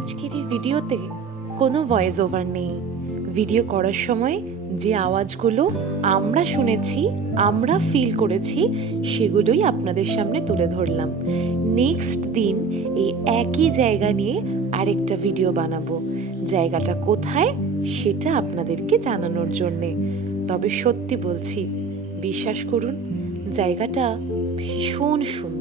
আজকের এই ভিডিওতে কোনো ভয়েস ওভার নেই। ভিডিও করার সময় যে আওয়াজগুলো আমরা শুনেছি, আমরা ফিল করেছি, সেগুলোই আপনাদের সামনে তুলে ধরলাম। নেক্সট দিন এই একই জায়গা নিয়ে আরেকটা ভিডিও বানাবো। জায়গাটা কোথায় সেটা আপনাদেরকে জানানোর জন্যে। তবে সত্যি বলছি, বিশ্বাস করুন, জায়গাটা ভীষণ সুন্দর।